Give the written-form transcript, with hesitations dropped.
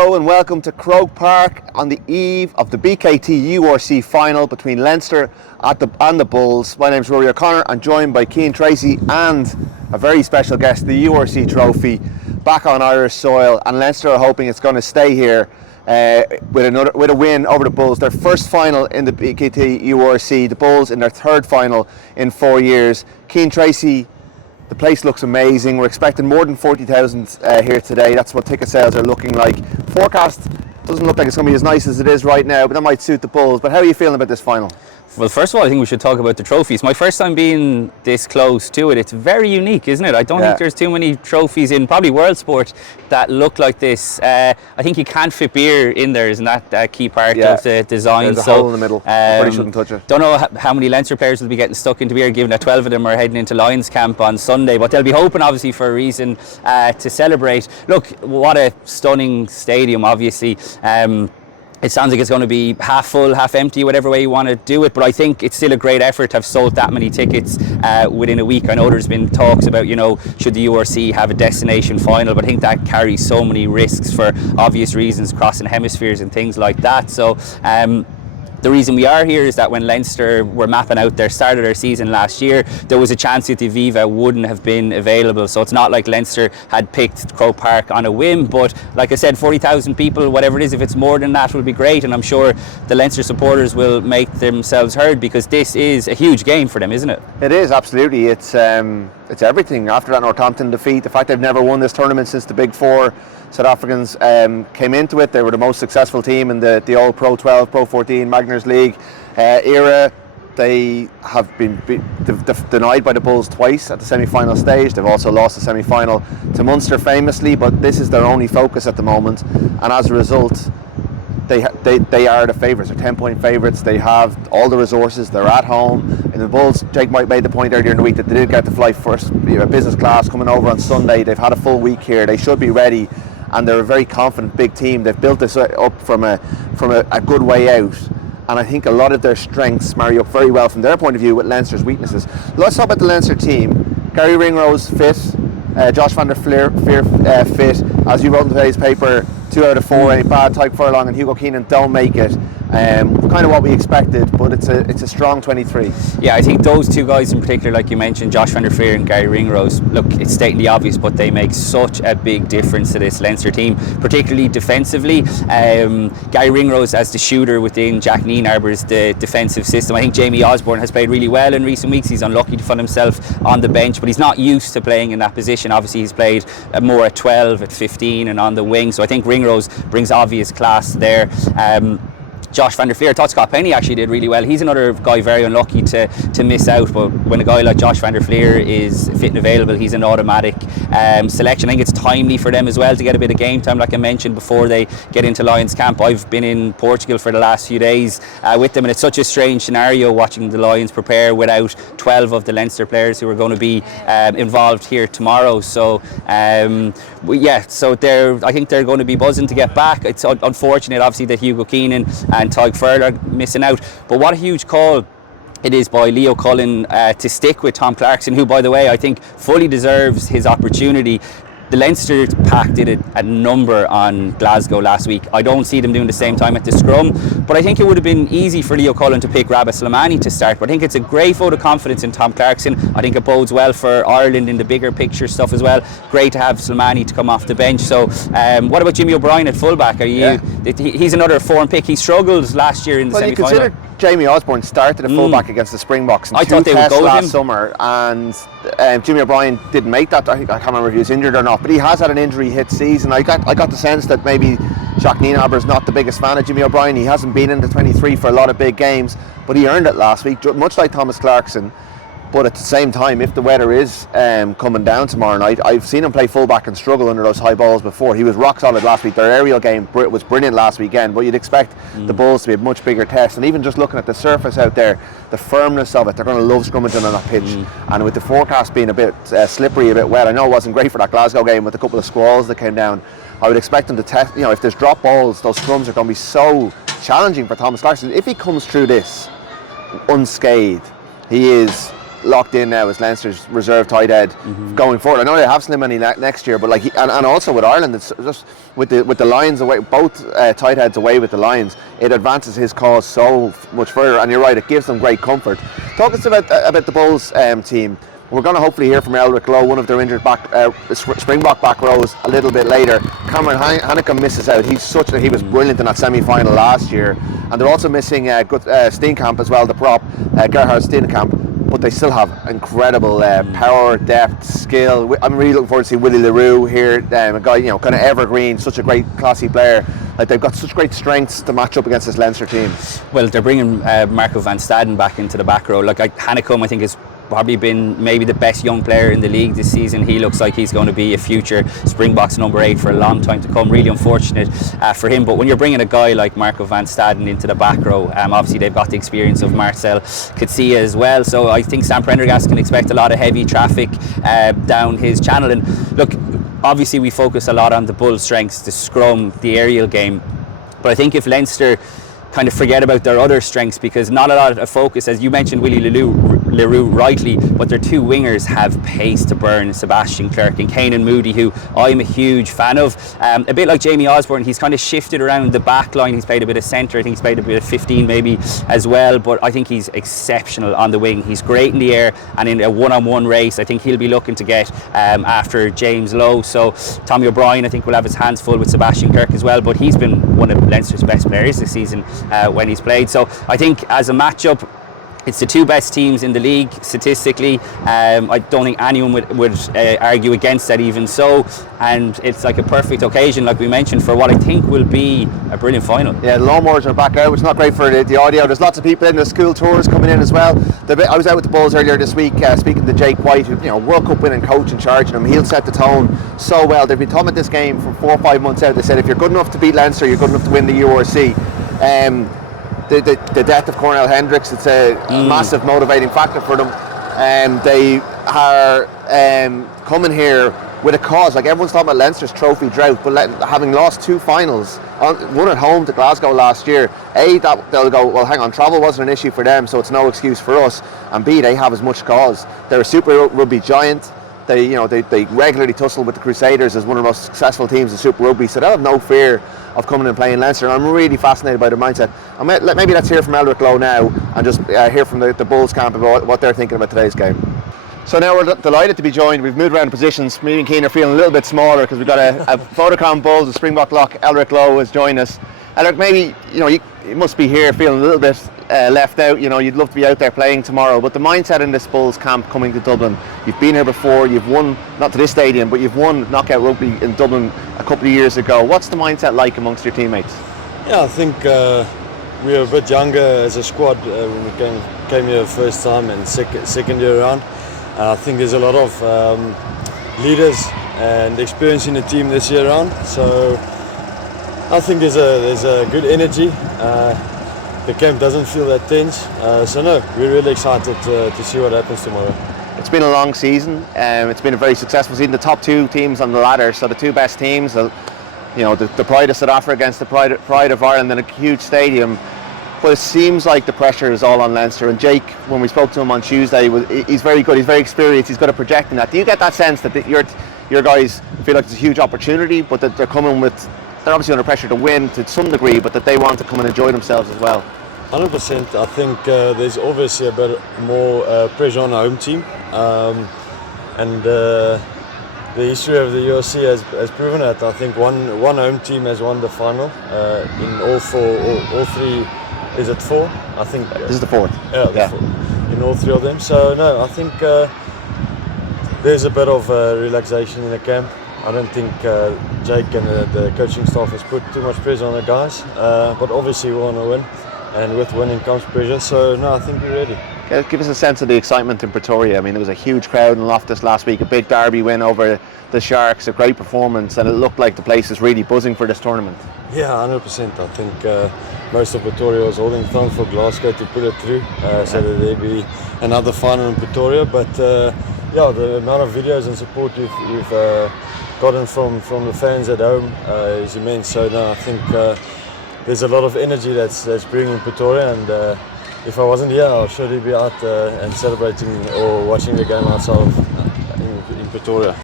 Hello and welcome to Croke Park on the eve of the BKT URC Final between Leinster and the Bulls. My name's Ruaidhri O'Connor. I'm joined by Cian, Tracey and a very special guest, the URC trophy, back on Irish soil, and Leinster are hoping it's going to stay here with a win over the Bulls. Their first final in the BKT URC, the Bulls in their third final in 4 years. Cian, Tracey, the place looks amazing. We're expecting more than 40,000 here today. That's what ticket sales are looking like. Forecast doesn't look like it's going to be as nice as it is right now, but that might suit the Bulls. But how are you feeling about this final? Well, first of all, I think we should talk about the trophies. My first time being this close to it. It's very unique, isn't it? I don't think there's too many trophies in probably world sport that look like this. I think you can't fit beer in there, isn't that a key part of the design? There's a hole in the middle. Probably shouldn't touch it. Don't know how many Leinster players will be getting stuck into beer, given that 12 of them are heading into Lions camp on Sunday, but they'll be hoping obviously for a reason to celebrate. Look, what a stunning stadium, obviously. It sounds like it's going to be half full, half empty, whatever way you want to do it, but I think it's still a great effort to have sold that many tickets within a week. I know there's been talks about, should the URC have a destination final, but I think that carries so many risks for obvious reasons, crossing hemispheres and things like that. So the reason we are here is that when Leinster were mapping out their start of their season last year, there was a chance that the Aviva wouldn't have been available. So it's not like Leinster had picked Croke Park on a whim, but like I said, 40,000 people, whatever it is, if it's more than that will be great. And I'm sure the Leinster supporters will make themselves heard, because this is a huge game for them, isn't it? It is, absolutely. It's everything. After that Northampton defeat, the fact they've never won this tournament since the Big Four South Africans came into it. They were the most successful team in the old Pro 12, Pro 14, Magners League era. They have been denied by the Bulls twice at the semi-final stage. They've also lost the semi-final to Munster famously, but this is their only focus at the moment, and as a result they are the favourites. They're 10-point favourites. They have all the resources. They're at home. And the Bulls, Jake Mike made the point earlier in the week that they did get to fly first, business class coming over on Sunday. They've had a full week here. They should be ready, and they're a very confident big team. They've built this up from a good way out, and I think a lot of their strengths marry up very well from their point of view with Leinster's weaknesses. Let's talk about the Leinster team. Gary Ringrose fit, Josh van der Fleer fit. As you wrote in today's paper, 2 out of 4 ain't bad. Tyke Furlong and Hugo Keenan don't make it. Kind of what we expected, but it's a strong 23. Yeah, I think those two guys in particular, like you mentioned, Josh van der Fleer and Gary Ringrose, look, it's stating the obvious, but they make such a big difference to this Leinster team, particularly defensively. Gary Ringrose as the shooter within Jack Nienarber's the defensive system. I think Jamie Osborne has played really well in recent weeks. He's unlucky to find himself on the bench, but he's not used to playing in that position. Obviously he's played more at 12, at 15 and on the wing, so I think Ringrose brings obvious class there. Josh van der Fleer, I thought Scott Penny actually did really well. He's another guy very unlucky to miss out, but when a guy like Josh van der Fleer is fit and available, he's an automatic selection. I think it's timely for them as well to get a bit of game time, like I mentioned, before they get into Lions camp. I've been in Portugal for the last few days with them, and it's such a strange scenario watching the Lions prepare without 12 of the Leinster players who are going to be involved here tomorrow. So so I think they're going to be buzzing to get back. It's unfortunate obviously that Hugo Keenan and Tyke Furlong missing out, but what a huge call it is by Leo Cullen to stick with Tom Clarkson, who, by the way, I think fully deserves his opportunity. The Leinster pack did a number on Glasgow last week. I don't see them doing the same time at the scrum, but I think it would have been easy for Leo Cullen to pick Rabah Slimani to start. But I think it's a great vote of confidence in Tom Clarkson. I think it bodes well for Ireland in the bigger picture stuff as well. Great to have Slimani to come off the bench. So what about Jimmy O'Brien at fullback? He's another foreign pick. He struggled last year in the semi-final. You consider Jamie Osborne started at fullback against the Springboks in I thought they would go last him summer, and Jimmy O'Brien didn't make that. I can't remember if he was injured or not, but he has had an injury hit season. I got the sense that maybe Jack Nienarber's not the biggest fan of Jimmy O'Brien. He hasn't been in the 23 for a lot of big games, but he earned it last week, much like Thomas Clarkson. But at the same time, if the weather is coming down tomorrow night, I've seen him play fullback and struggle under those high balls before. He was rock solid last week. Their aerial game was brilliant last weekend, but you'd expect the Bulls to be a much bigger test. And even just looking at the surface out there, the firmness of it, they're going to love scrummaging on that pitch. And with the forecast being a bit slippery, a bit wet, I know it wasn't great for that Glasgow game with a couple of squalls that came down. I would expect them to test, if there's drop balls, those scrums are going to be so challenging for Thomas Clarkson. If he comes through this unscathed, he is locked in now as Leinster's reserve tight head going forward. I know they have Slimani next year, but like and also with Ireland, it's just with the Lions away, both tight heads away with the Lions, it advances his cause so much further. And you're right, it gives them great comfort. Talk us about the Bulls team. We're going to hopefully hear from Ulrich Louw, one of their injured Springbok back rows, a little bit later. Cameron Hannigan misses out. He was brilliant in that semi-final last year, and they're also missing Steenkamp as well, the prop, Gerhard Steenkamp. But they still have incredible power, depth, skill. I'm really looking forward to see Willie Leroux here, a guy kind of evergreen, such a great, classy player. Like they've got such great strengths to match up against this Leinster team. Well, they're bringing Marco van Staden back into the back row. Like Hannigan, I think is probably been maybe the best young player in the league this season. He looks like he's going to be a future Springboks number 8 for a long time to come. Really unfortunate for him, but when you're bringing a guy like Marco van Staden into the back row, obviously they've got the experience of Marcel Kitsia as well, so I think Sam Prendergast can expect a lot of heavy traffic down his channel. And look, obviously we focus a lot on the Bulls' strengths, the scrum, the aerial game, but I think if Leinster kind of forget about their other strengths, because not a lot of focus, as you mentioned Willie Leroux rightly, but their two wingers have pace to burn, Sebastian Clerk and Canan Moody, who I'm a huge fan of. A bit like Jamie Osborne, he's kind of shifted around the back line. He's played a bit of centre, I think he's played a bit of 15 maybe as well, but I think he's exceptional on the wing. He's great in the air, and in a one-on-one race I think he'll be looking to get after James Lowe. So Tommy O'Brien I think will have his hands full with Sebastian Clerk as well, but he's been one of Leinster's best players this season when he's played. So I think as a matchup, it's the two best teams in the league statistically. I don't think anyone would argue against that even so, and it's like a perfect occasion, like we mentioned, for what I think will be a brilliant final. Yeah, the lawnmowers are back out, which is not great for the audio. There's lots of people in, the school tours coming in as well. I was out with the Bulls earlier this week speaking to Jake White, who, World Cup winning coach in charge of them. He'll set the tone so well. They've been talking about this game from 4 or 5 months out. They said if you're good enough to beat Leinster, you're good enough to win the URC. The death of Cornell Hendricks, it's a massive motivating factor for them. They are coming here with a cause. Like everyone's talking about Leinster's trophy drought, but having lost 2 finals, one at home to Glasgow last year, that they'll go, well hang on, travel wasn't an issue for them, so it's no excuse for us, and B, they have as much cause. They're a Super Rugby giant. They regularly tussle with the Crusaders as one of the most successful teams in Super Rugby, so they'll have no fear of coming and playing Leinster, and I'm really fascinated by their mindset. Maybe let's hear from Ulrich Louw now and just hear from the Bulls camp about what they're thinking about today's game. So now we're delighted to be joined. We've moved around positions. Me and Cian are feeling a little bit smaller because we've got a Vodacom Bulls, a Springbok lock. Ulrich Louw has joined us. Ulrich, maybe you must be here feeling a little bit left out. You'd love to be out there playing tomorrow, but the mindset in this Bulls camp coming to Dublin, you've been here before, you've won, not to this stadium, but you've won knockout rugby in Dublin a couple of years ago. What's the mindset like amongst your teammates? Yeah, I think we were a bit younger as a squad when we came here first time and second year around. I think there's a lot of leaders and experience in the team this year around, so I think there's a good energy. The camp doesn't feel that tense, so no, we're really excited to see what happens tomorrow. It's been a long season, it's been a very successful season. The top 2 teams on the ladder, so the 2 best teams, the pride of South Africa against the pride of Ireland in a huge stadium. But it seems like the pressure is all on Leinster, and Jake, when we spoke to him on Tuesday, he's very good, he's very experienced, he's good at projecting that. Do you get that sense that your guys feel like it's a huge opportunity, but that they're obviously under pressure to win to some degree, but that they want to come and enjoy themselves as well? 100%. I think there's obviously a bit more pressure on our home team, and the history of the URC has proven that. I think one home team has won the final in all 3. Is it 4? I think this is the 4th. Yeah. 4, in all 3 of them. So no, I think there's a bit of relaxation in the camp. I don't think Jake and the coaching staff has put too much pressure on the guys, but obviously we want to win, and with winning comes pressure, so no, I think we're ready. Give us a sense of the excitement in Pretoria. I mean, there was a huge crowd in Loftus last week, a big derby win over the Sharks, a great performance, and it looked like the place is really buzzing for this tournament. Yeah, 100%. I think most of Pretoria was holding firm for Glasgow to put it through, so that there be another final in Pretoria, but yeah, the amount of videos and support we've gotten from the fans at home is immense. So no, I think there's a lot of energy that's bringing Pretoria, and if I wasn't here, I'll surely be out and celebrating or watching the game outside in Pretoria.